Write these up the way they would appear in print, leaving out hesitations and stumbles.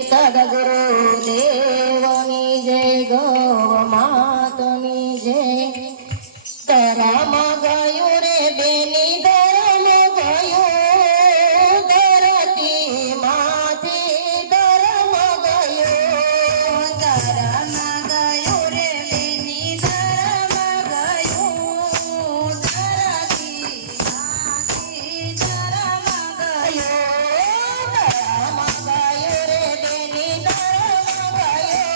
સદગુરુ દેવની જય, ગૌ માતની જય. ધરમ ગયું રે બેની ધરમ ગયું, ધરતી માંથી ધરમ ગયું. ધરમ ગયું રે બેની ધરમ ગયું, ધરતી માંથી ધરમ ગયું. ધરમ ગયું રે બેની ધરમ ગયું,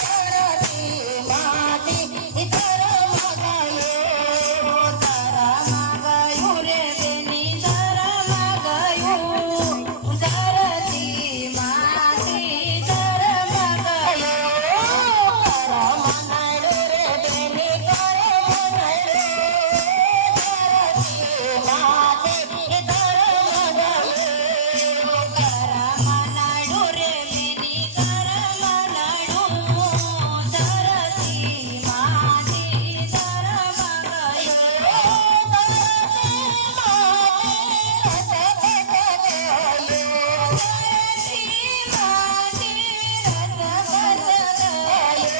ધરતી માંથી ધરમ ગયું. ધરમ ગયું રે બેની ધરમ ગયું, ધરતી માંથી ધરમ ગયું. કરમ નડ્યું રે બેની કરમ નડ્યું, ધરતી માંથી ધરમ ગયું. કરમ નડ્યું રે બેની કરમ નડ્યું, ધરતી માંથી ધરમ ગયું. ધરતી માંથી રસ ગયું, ધરતી માંથી રસ ગયું.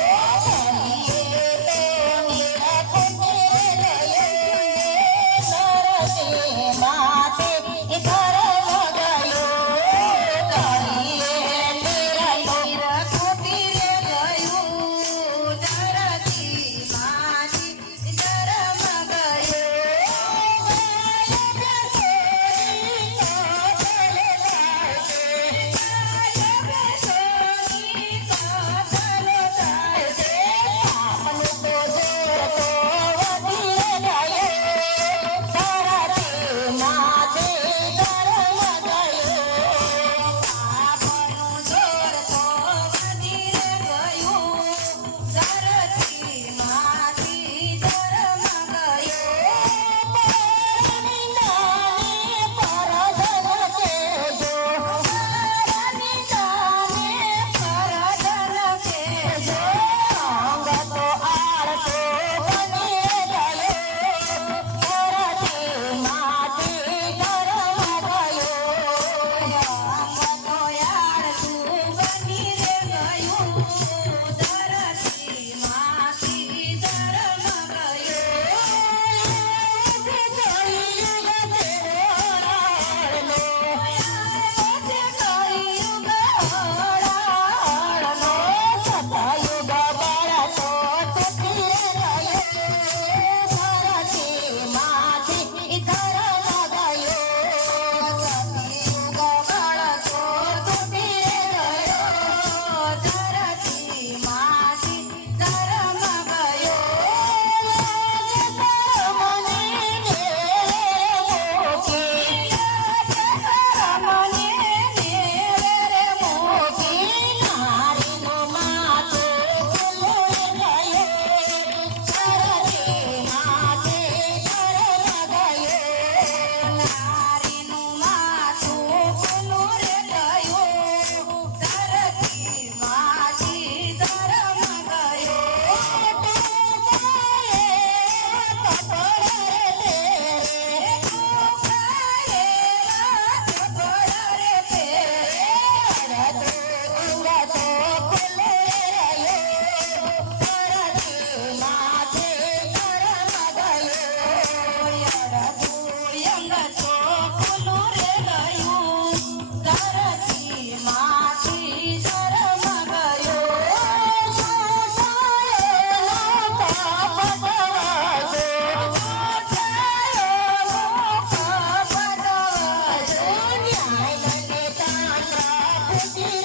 ધરતી માંથી ધરમ ગયું. કરીએ નિરખુતી ગયું, ધરતી માંથી ધરમ ગયું. બેસોની કાતલ થાય છે, આપનું તો જોર તો વધી ગયું, ધરતી માંથી ધરમ ગયું. આપનું જોર તો વધી ગયું, ધરતી માંથી ધરમ ગયું. પરની નાની પરધન કેજો, પરની નાની પરધન કેજો. અંગ તો આળસો બની ગયો, ધરતી માંથી ધરમ ગયું. અંગ તો આળસું બની ગયું, ધરતી માંથી ધરમ ગયું. કળિયુગ હળનો, કળિયુગ હળનો, સતયુગ બળતો તૂટી ગયો, ધરતી માંથી ધરમ ગયું. સતયુગ બળતો તૂટી ગયો, ધરતી માંથી ધરમ ગયો. ધર્મની નેરે મૂકી, ધર્મની નેરે મૂકી, નારીનું માથું ખુલ્લું ગયું, ધરતી માંથી ધરમ ગયું. નારીનું માથું ખુલ્લું ગયું, ધરતી માંથી ધરમ ગયું. ધરતી માંથી ધરમ ગયું.